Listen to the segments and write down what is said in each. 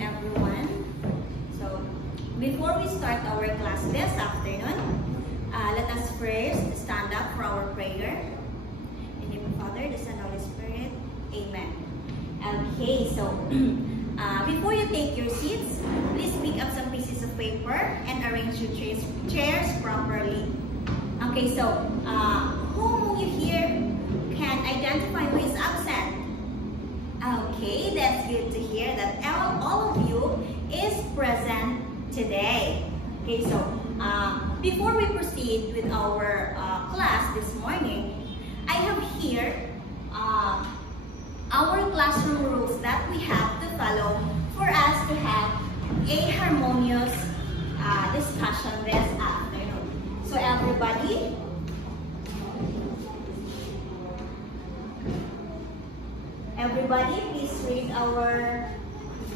everyone. So, before we start our class this afternoon, let us first stand up for our prayer. In the name of the Father, the Son, and the Holy Spirit. Amen. Okay, so before you take your seats, please pick up some pieces of paper and arrange your chairs properly. Okay, so whom you here can identify who is absent? Okay, that's good to hear that all of you is present today. Okay, so before we proceed with our class this morning, I have here our classroom rules that we have to follow for us to have a harmonious discussion this afternoon. So everybody, please read our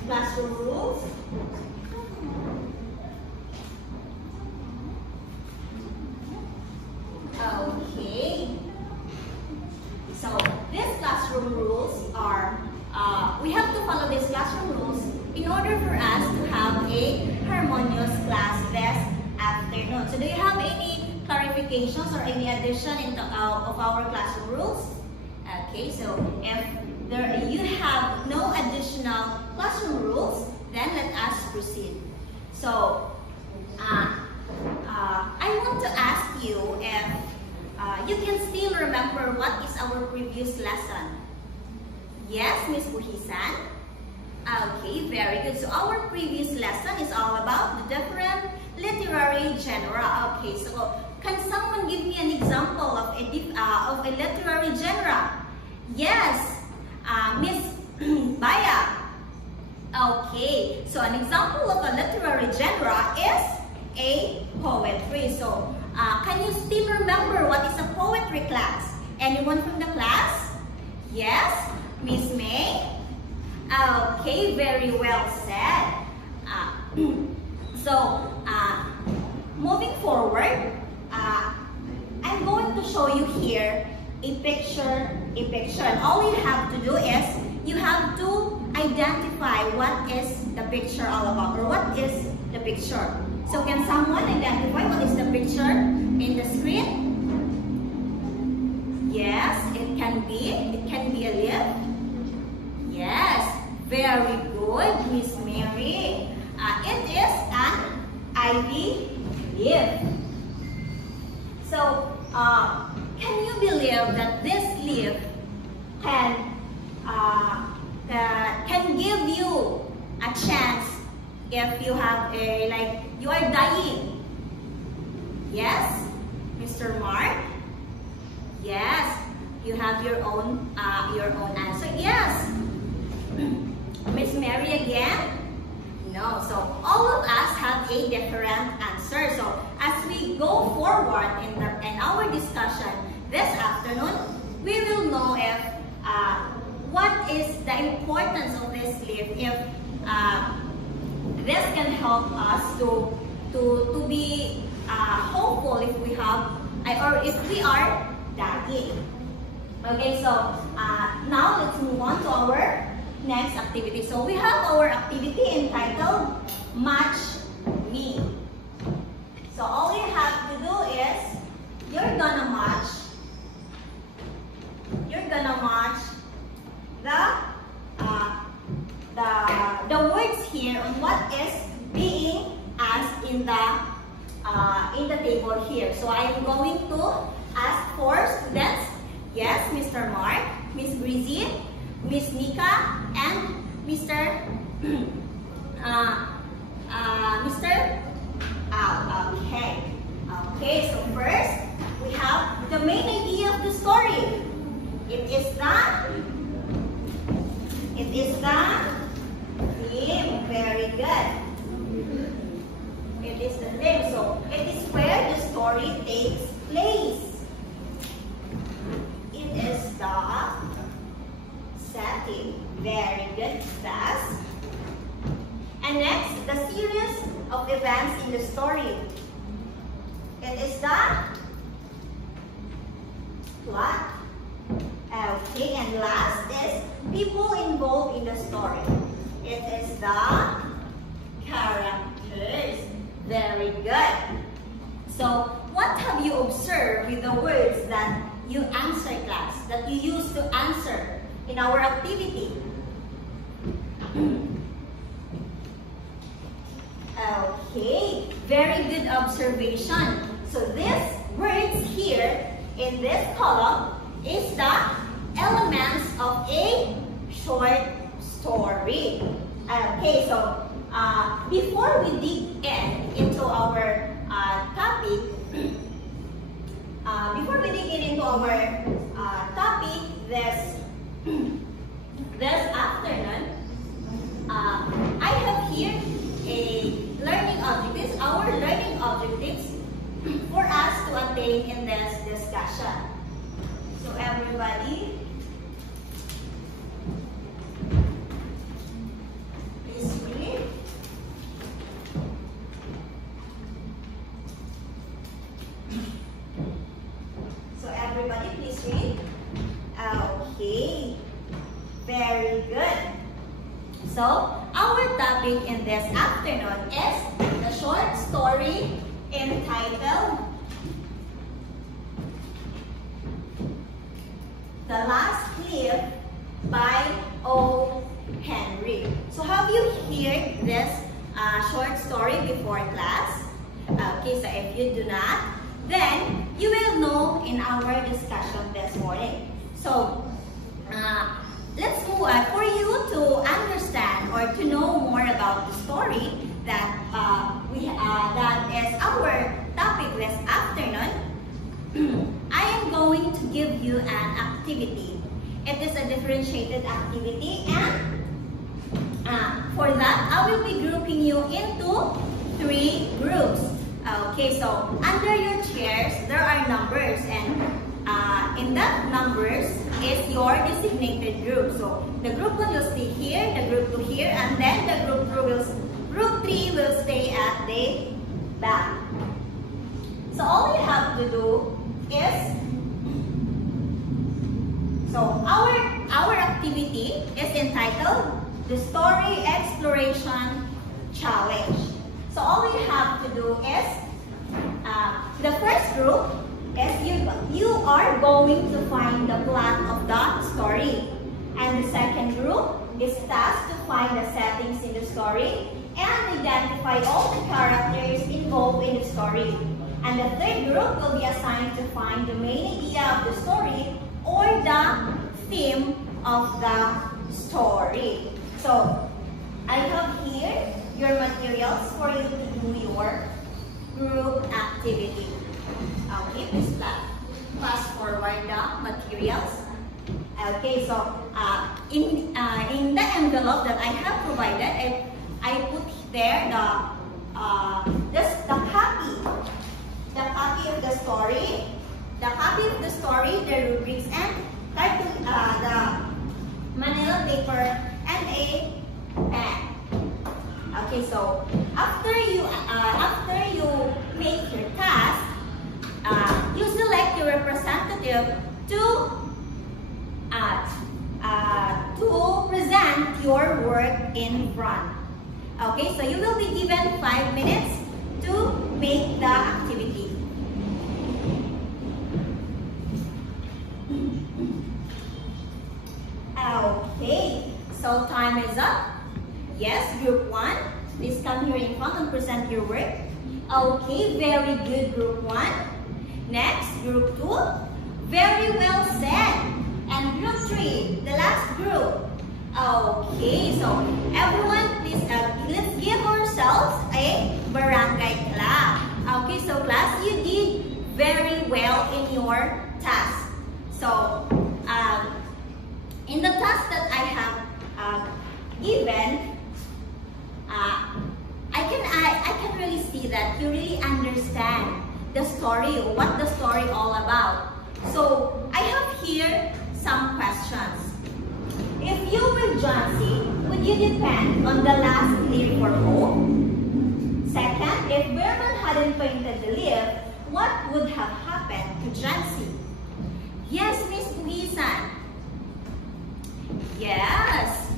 classroom rules. Okay. So these classroom rules are, we have to follow these classroom rules in order for us to have a harmonious class this afternoon. So do you have any clarifications or any addition of our classroom rules? Okay, so if you have no additional classroom rules, then let us proceed. So I want to ask you if you can still remember what is our previous lesson. Yes, Miss Buhisan? Okay, very good. So our previous lesson is all about the different literary genre. Okay, so can someone give me an example of a literary genre? Yes, Miss Baya. Okay, so an example of a literary genre is a poetry. So can you still remember what is a poetry class? Anyone from the class? Yes, Miss May? Okay, very well said. Moving forward, I'm going to show you here a picture. And all you have to do is you have to identify what is the picture all about, or what is the picture. So can someone identify what is the picture in the screen? Yes, it can be a leaf. Yes, very good, Miss Mary. It is an ivy leaf. So, can you believe that this leaf can give you a chance if you have you are dying? Yes, Mr. Mark? Yes, you have your own answer. Yes. Miss Mary again? No. So all of us have a different answer. So as we go forward in our discussion this afternoon, we will know if what is the importance of this leaf, if this can help us to be hopeful if we have or if we are dying. Okay, so now let's move on to our next activity. So we have our activity entitled Match Me. So all you have to do is you're gonna match the words here on what is being asked in the table here. So I am going to ask for students. Yes, Mr. Mark, Miss Breezy, Miss Nika, and Mr. Al. Okay, so first we have the main idea of the story. It is the theme. Very good. It is the theme. So it is where the story takes place. It is the setting. Very good, class. And next, the series of events in the story. It is the plot. Okay, and last is people involved in the story. It It is the characters. Very good. So, what have you observed with the words that you answer, class, that you use to answer in our activity? Okay, very good observation. So these words here in this column is the elements of a short story. Okay, so before we dig into our topic, this afternoon, I have here a learning objectives, our learning objectives for us to attain in this discussion. So everybody, please read. So everybody, please read. Okay, very good. So our topic in this afternoon is the short story entitled The Last Cliff by O. Henry. So have you heard this short story before, class? Okay, so if you do not, then you will know in our discussion this morning. So let's move on. For you to understand or to know more about the story that that is our topic this afternoon, I am going to give you an activity. It is a differentiated activity, and for that I will be grouping you into 3 groups. Okay, so under your chairs there are numbers, and in that numbers is your designated group. So the group 1 will stay here, the group 2 here, and then the group 3 will stay at the back. So all you have to do is, so our activity is entitled the Story Exploration Challenge. So all you have to do is, the first group is you are going to find the plot of the story. And the second group is tasked to find the settings in the story and identify all the characters involved in the story. And the third group will be assigned to find the main idea of the story or the theme of the story. So I have here your materials for you to do your group activity. Okay, please pass forward the materials. Okay, so in the envelope that I have provided, I put there the copy of the story, the rubrics, and the manila paper and a pen. Okay, so after you make your task, you select your representative to present your work in front. Okay, so you will be given 5 minutes to make the activity. Okay, so time is up. Yes, group 1, please come here in front and present your work. Okay, very good, group 1. Next, group 2, very well said. And group 3, the last group. Okay, so everyone, please let's give ourselves a barangay clap. Okay, so class, you did very well in your task. So in the task that I have given, I can really see that you really understand the story, what the story all about. So I have here some questions. If you were John C., would you depend on the last leaf for hope? Second, if Berman hadn't painted the leaf, what would have happened to John C.? Yes, Miss Puhisan. Yes.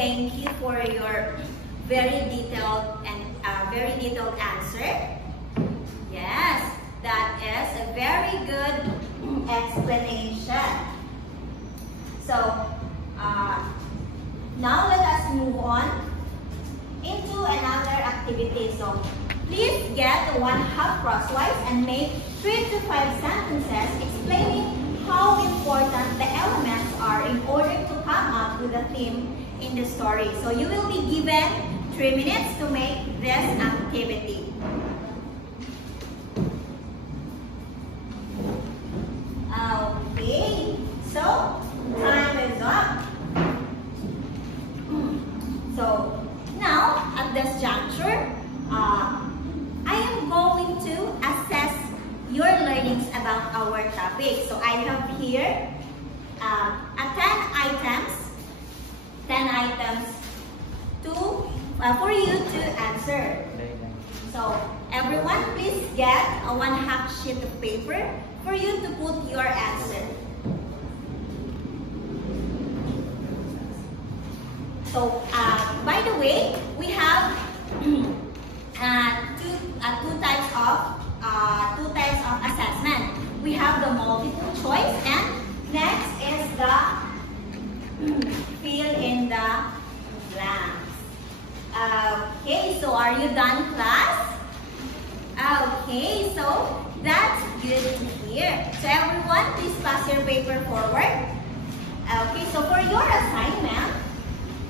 Thank you for your very detailed answer. Yes, that is a very good explanation. So, now let us move on into another activity. So, please get 1/2 crosswise and make 3 to 5 sentences explaining how important the elements are in order to come up with a theme in the story. So, you will be given 3 minutes to make this activity. Okay, so time is up. So now at this juncture, I am going to assess your learnings about our topic. So I have here 10 items for you to answer. So everyone, please get a 1/2 sheet of paper for you to put your answer. So, by the way, we have two types of assessment. We have the multiple choice, and next is the fill in the blanks. Okay, so are you done, class? Okay, so that's good to hear. So everyone, please pass your paper forward. Okay, so for your assignment,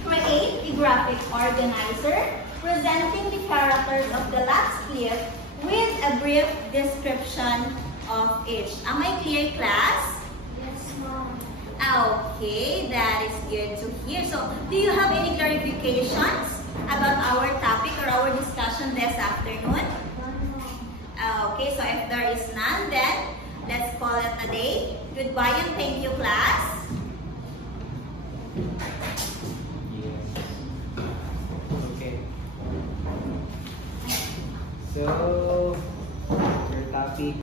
create a graphic organizer presenting the characters of the last clip with a brief description of each. Am I clear, class? Yes, ma'am. Okay, that is good to hear. So, do you have any clarifications about our topic or our discussion this afternoon? Okay, so if there is none, then let's call it a day. Goodbye and thank you, class. Okay. So, your topic